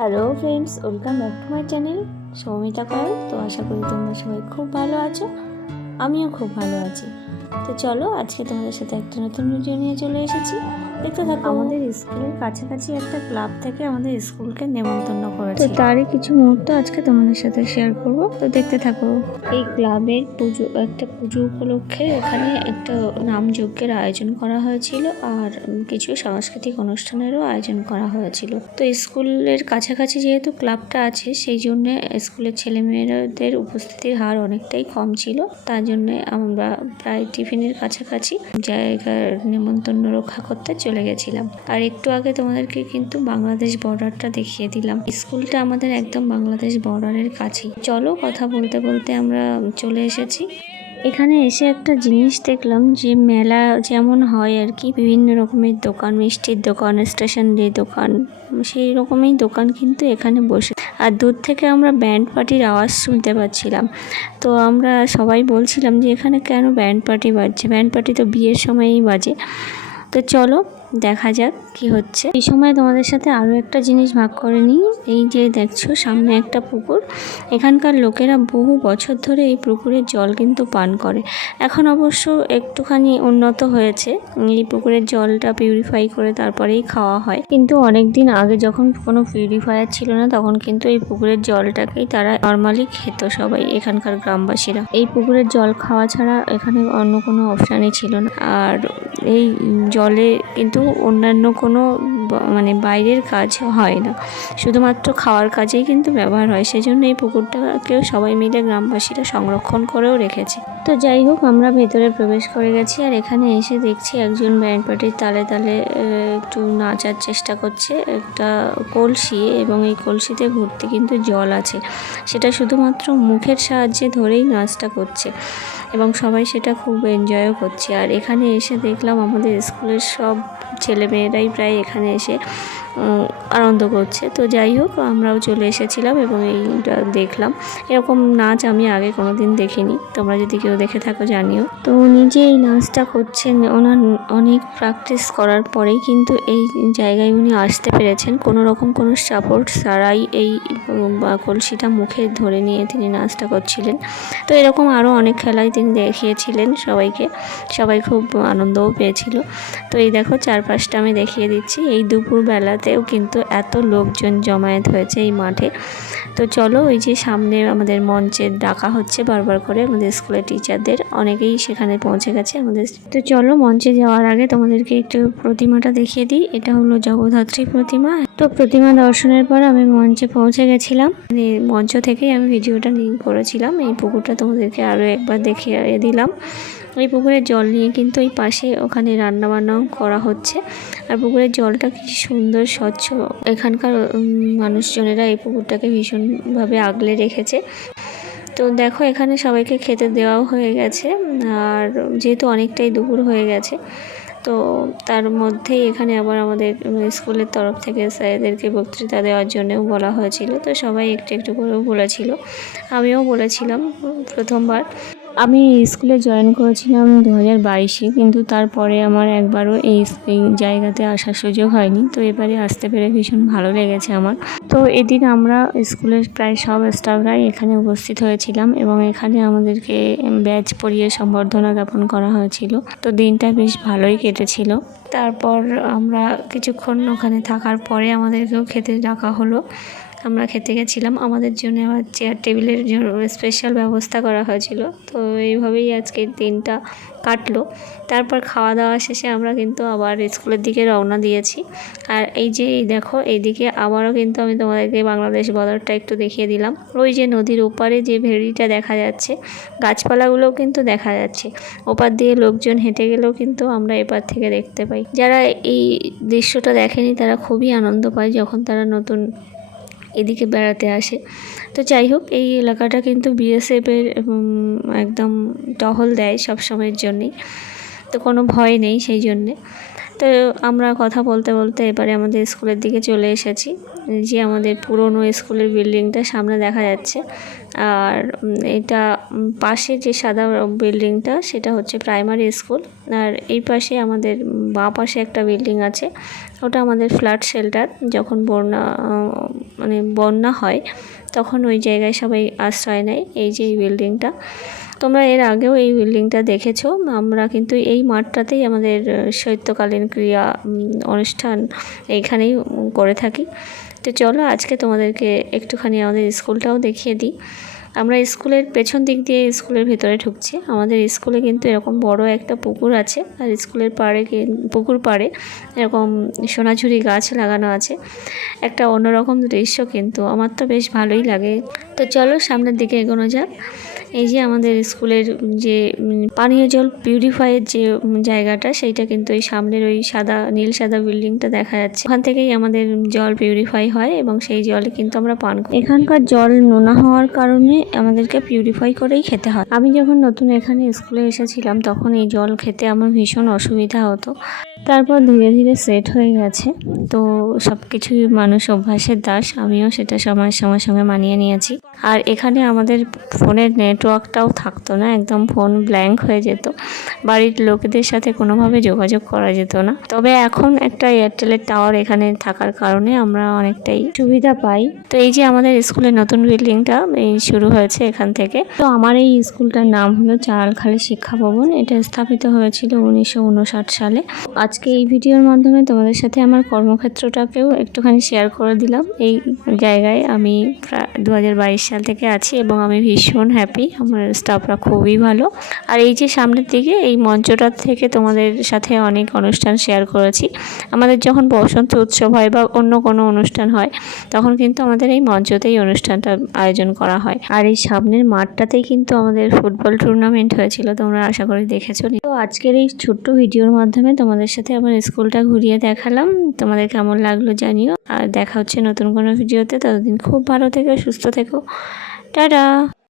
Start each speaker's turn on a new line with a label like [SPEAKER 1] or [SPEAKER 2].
[SPEAKER 1] Hello friends welcome back to my channel Soumita call তো আশা করি তোমরা সবাই খুব ভালো আছো। আমিও খুব ভালো আছি। তো চলো, আজকে তোমাদের সাথে একটা নতুন ভিডিও নিয়ে চলে এসেছি। দেখতে থাকো। আমাদের স্কুলের কাছাকাছি একটা ক্লাব থেকে আমাদের স্কুলকে নেমন্তন্ন করেছে তো তারই কিছু মুহূর্ত আজকে তোমাদের সাথে শেয়ার করব। তো দেখতে থাকো। এই ক্লাবের পুজো একটা পুজো উপলক্ষে এখানে একটা নামযজ্ঞের আয়োজন করা হয়েছিল আর কিছু সাংস্কৃতিক অনুষ্ঠানেরও আয়োজন করা হয়েছিল। তো স্কুলের কাছাকাছি যেহেতু ক্লাবটা আছে সেই জন্যে স্কুলের ছেলেমেয়েদের উপস্থিতির হার অনেকটাই কম ছিল। তার জন্যে আমরা প্রায় টিফিনের কাছাকাছি জায়গার নেমন্তন্ন রক্ষা করতে চলে গেছিলাম। আর একটু আগে তোমাদেরকে কিন্তু বাংলাদেশ বর্ডারটা দেখিয়ে দিলাম। স্কুলটা আমাদের একদম বাংলাদেশ বর্ডারের কাছেই। চলো কথা বলতে বলতে আমরা চলে এসেছি। এখানে এসে একটা জিনিস দেখলাম যে মেলা যেমন হয় আর কি, বিভিন্ন রকমের দোকান, মিষ্টির দোকান স্টেশনারি দোকান, সেই রকমই দোকান কিন্তু এখানে বসে। আর দূর থেকে আমরা ব্যান্ড পার্টির আওয়াজ শুনতে পাচ্ছিলাম। তো আমরা সবাই বলছিলাম যে এখানে কেন ব্যান্ড পার্টি বাজছে? ব্যান্ড পার্টি তো বিয়ের সময়ই বাজে। তো চলো দেখা যাক কি হচ্ছে। এই সময় তোমাদের সাথে আরও একটা জিনিস ভাগ করে নিই। এই যে দেখছ, সামনে একটা পুকুর। এখানকার লোকেরা বহু বছর ধরে এই পুকুরের জল কিন্তু পান করে। এখন অবশ্য একটুখানি উন্নত হয়েছে। এই পুকুরের জলটা পিউরিফাই করে তারপরেই খাওয়া হয়। কিন্তু অনেক দিন আগে যখন কোনো পিউরিফায়ার ছিল না, তখন কিন্তু এই পুকুরের জলটাকেই তারা নর্মালি খেত সবাই, এখানকার গ্রামবাসীরা। এই পুকুরের জল খাওয়া ছাড়া এখানে অন্য কোনো অপশানই ছিল না। আর এই জলে কিন্তু অন্যান্য কোনো মানে বাইরের কাজ হয় না। শুধুমাত্র খাওয়ার কাজেই কিন্তু ব্যবহার হয়। সেই জন্য এই পুকুরটাকেও সবাই মিলে গ্রামবাসীরা সংরক্ষণ করেও রেখেছে। তো যাই হোক, আমরা ভেতরে প্রবেশ করে গেছি আর এখানে এসে দেখছি একজন ব্যান্ড পার্টির তালে তালে একটু নাচার চেষ্টা করছে। একটা কলসি এবং এই কলসিতে ভর্তি কিন্তু জল আছে। সেটা শুধুমাত্র মুখের সাহায্যে ধরেই নাচটা করছে এবং সবাই সেটা খুব এনজয়ও করছে। আর এখানে এসে দেখলাম আমাদের স্কুলের সব ছেলেমেয়েরাই প্রায় এখানে এসে আনন্দ করছে। তো যাই হোক, আমরাও চলে এসেছিলাম এবং এইটা দেখলাম। এরকম নাচ আমি আগে কোনো দিন দেখিনি। তোমরা যদি কেউ দেখে থাকো, জানিও। তো উনি যে এই নাচটা করছেন, ওনার অনেক প্র্যাকটিস করার পরেই কিন্তু এই জায়গায় উনি আসতে পেরেছেন। কোনো রকম কোনো সাপোর্ট ছাড়াই এই কলসিটা মুখে ধরে নিয়ে তিনি নাচটা করছিলেন। তো এরকম আরও অনেক খেলাই তিনি দেখিয়েছিলেন সবাইকে। সবাই খুব আনন্দও পেয়েছিল। তো এই দেখো, চারপাশটা আমি দেখিয়ে দিচ্ছি। এই দুপুর বেলাতেও কিন্তু এত লোকজন জমায়েত হয়েছে এই মাঠে। তো চলো ওই যে সামনে আমাদের মঞ্চে ডাকা হচ্ছে বারবার করে আমাদের স্কুলের টিচারদের অনেকেই সেখানে পৌঁছে গেছে আমাদের। তো চলো মঞ্চে যাওয়ার আগে তোমাদেরকে একটু প্রতিমাটা দেখিয়ে দিই। এটা হলো জগদ্ধাত্রী প্রতিমা। তো প্রতিমা দর্শনের পর আমি মঞ্চে পৌঁছে গেছিলাম। মানে মঞ্চ থেকেই আমি ভিডিওটা নিয়ে করেছিলাম। এই পুকুরটা তোমাদেরকে আরও একবার দেখিয়ে দিলাম। এই পুকুরের জল নিয়ে কিন্তু এই পাশে ওখানে রান্না বান্নাও করা হচ্ছে। আর পুকুরের জলটা কি সুন্দর, স্বচ্ছ। এখানকার মানুষজনেরা এই পুকুরটাকে ভীষণভাবে আগলে রেখেছে। তো দেখো, এখানে সবাইকে খেতে দেওয়াও হয়ে গেছে। আর যেহেতু অনেকটাই দুপুর হয়ে গেছে তো তার মধ্যেই এখানে আবার আমাদের স্কুলের তরফ থেকে স্যারদেরকে বক্তৃতা দেওয়ার জন্যও বলা হয়েছিল। তো সবাই একটু একটু করেও বলেছিল। আমিও বলেছিলাম প্রথমবার। আমি স্কুলে জয়েন করেছিলাম দু হাজার বাইশে, কিন্তু তারপরে আমার একবারও এই জায়গাতে আসার সুযোগ হয়নি। তো এবারে আসতে পেরে ভীষণ ভালো লেগেছে আমার। তো এদিন আমরা স্কুলের প্রায় সব স্টাফরাই এখানে উপস্থিত হয়েছিলাম এবং এখানে আমাদেরকে ব্যাচ পরিয়ে সম্বর্ধনা জ্ঞাপন করা হয়েছিল। তো দিনটা বেশ ভালোই কেটেছিল। তারপর আমরা কিছুক্ষণ ওখানে থাকার পরে আমাদেরকেও খেতে ডাকা হলো। আমরা খেতে গেছিলাম। আমাদের জন্য আবার চেয়ার টেবিলের জন্য স্পেশাল ব্যবস্থা করা হয়েছিল। তো এইভাবেই আজকের দিনটা কাটলো। তারপর খাওয়া দাওয়া শেষে আমরা কিন্তু আবার স্কুলের দিকে রওনা দিয়েছি। আর এই যে এই দেখো, এইদিকে আবারও কিন্তু আমি তোমাদেরকে বাংলাদেশ বর্ডারটা একটু দেখিয়ে দিলাম। ওই যে নদীর ওপারে যে ভেড়িটা দেখা যাচ্ছে, গাছপালাগুলোও কিন্তু দেখা যাচ্ছে। ওপার দিয়ে লোকজন হেঁটে গেলেও কিন্তু আমরা এপার থেকে দেখতে পাই। যারা এই দৃশ্যটা দেখেনি, তারা খুবই আনন্দ পায় যখন তারা নতুন এদিকে বেড়াতে আসে। তো যাই হোক, এই এলাকাটা কিন্তু বিএসএফের একদম টহল দেয় সব সময়ের জন্যেই। তো কোনো ভয় নেই সেই জন্যে। তো আমরা কথা বলতে বলতে এবারে আমাদের স্কুলের দিকে চলে এসেছি। যে আমাদের পুরনো স্কুলের বিল্ডিংটা সামনে দেখা যাচ্ছে। আর এটা পাশে যে সাদা বিল্ডিংটা, সেটা হচ্ছে প্রাইমারি স্কুল। আর এই পাশে আমাদের বাঁ পাশে একটা বিল্ডিং আছে। ওটা আমাদের ফ্ল্যাট শেল্টার, যখন বন্যা মানে বন্যা হয়, তখন ওই জায়গায় সবাই আশ্রয় নেয় এই যে এই বিল্ডিংটা। তোমরা এর আগেও এই বিল্ডিংটা দেখেছ, আমরা কিন্তু এই মাঠটাতেই আমাদের শৈত্যকালীন ক্রিয়া অনুষ্ঠান এইখানেই করে থাকি। তো চলো আজকে তোমাদেরকে একটুখানি আমাদের স্কুলটাও দেখিয়ে দিই। আমরা স্কুলের পেছন দিক দিয়ে স্কুলের ভেতরে ঢুকছি। আমাদের স্কুলে কিন্তু এরকম বড় একটা পুকুর আছে আর স্কুলের পাড়ে পুকুর পাড়ে এরকম সোনাঝুরি গাছ লাগানো আছে। একটা অন্যরকম দৃশ্য কিন্তু। আমার তো বেশ ভালোই লাগে। তো চলো সামনের দিকে এগোনো যাক। এই যে আমাদের স্কুলের যে পানীয় জল পিউরিফাইয়ের যে জায়গাটা, সেইটা কিন্তু এই সামনের ওই সাদা, নীল সাদা বিল্ডিংটা দেখা যাচ্ছে। ওখান থেকেই আমাদের জল পিউরিফাই হয় এবং সেই জলে কিন্তু আমরা পান করি। এখানকার জল নোনা হওয়ার কারণে আমাদেরকে পিউরিফাই করেই খেতে হয়। আমি যখন নতুন এখানে স্কুলে এসেছিলাম, তখন এই জল খেতে আমার ভীষণ অসুবিধা হতো। তারপর ধীরে ধীরে সেট হয়ে গেছে। তো সব কিছুই মানুষ অভ্যাসের দাস, আমিও সেটা সময়ের সঙ্গে সঙ্গে মানিয়ে নিয়েছি। আর এখানে আমাদের ফোনের নেটওয়ার্কটাও থাকতো না, একদম ফোন ব্ল্যাঙ্ক হয়ে যেত। বাড়ির লোকেদের সাথে কোনোভাবে যোগাযোগ করা যেত না। তবে এখন একটা এয়ারটেলের টাওয়ার এখানে থাকার কারণে আমরা অনেকটাই সুবিধা পাই। তো এই যে আমাদের স্কুলের নতুন বিল্ডিংটা এই শুরু হয়েছে এখান থেকে। তো আমার এই স্কুলটার নাম হলো চারালখালী শিক্ষা ভবন। এটা স্থাপিত হয়েছিল উনিশশো উনষাট সালে। আজকে এই ভিডিওর মাধ্যমে তোমাদের সাথে আমার কর্মক্ষেত্রটাকেও একটুখানি শেয়ার করে দিলাম। এই জায়গায় আমি প্রায় দু হাজার বাইশ সাল থেকে আছি এবং আমি ভীষণ হ্যাপি আমার স্টাফরা খুবই ভালো। আর এই যে সামনের দিকে, এই মঞ্চটার থেকে তোমাদের সাথে অনেক অনুষ্ঠান শেয়ার করেছি। আমাদের যখন বসন্ত উৎসব হয় বা অন্য কোনো অনুষ্ঠান হয়, তখন কিন্তু আমাদের এই মঞ্চতেই অনুষ্ঠানটা আয়োজন করা হয়। আর এই সামনের মাঠটাতেই কিন্তু আমাদের ফুটবল টুর্নামেন্ট হয়েছিল, তোমরা আশা করি দেখেছ। তো আজকের এই ছোট্ট ভিডিওর মাধ্যমে তোমাদের সাথে আমার স্কুলটা ঘুরিয়ে দেখালাম। তোমাদের কেমন লাগল জানিও। আর দেখা হচ্ছে নতুন কোনো ভিডিওতে। ততদিন খুব ভালো থেকো, সুস্থ থেকো। টাটা!